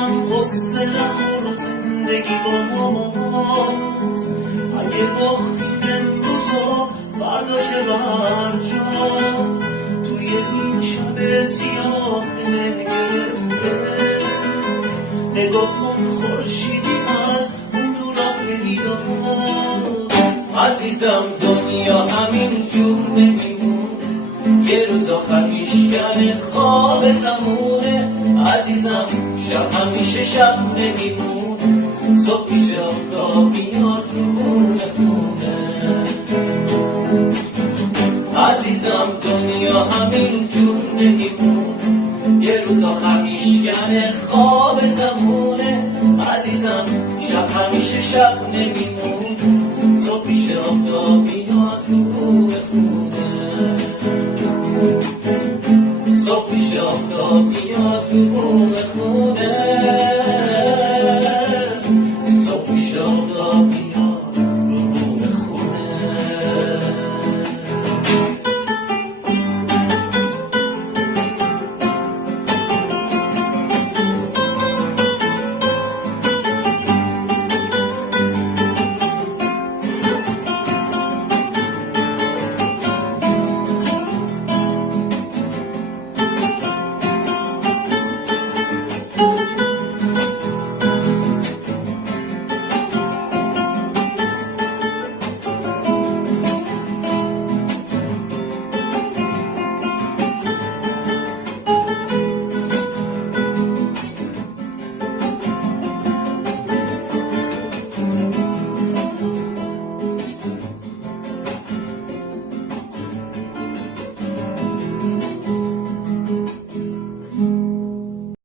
عزیزم قصه نخور، زندگی با ماست. اگه باختیم امروز و فردا که برجاست، توی این شب سیاه دل گرفته نگاه کن خورشیدی از اون دورا پیداست. عزیزم دنیا همین جور نمیمون، یه روز آخر میشکن خواب زمونه. عزیزم شب همیشه شب نمیمون، صبح پیش آفتاب بیاد رو خونه. عزیزم دنیا همین جور نمیمون، یه روز آخر میشکن خواب زمونه. عزیزم شب همیشه شب نمیمون،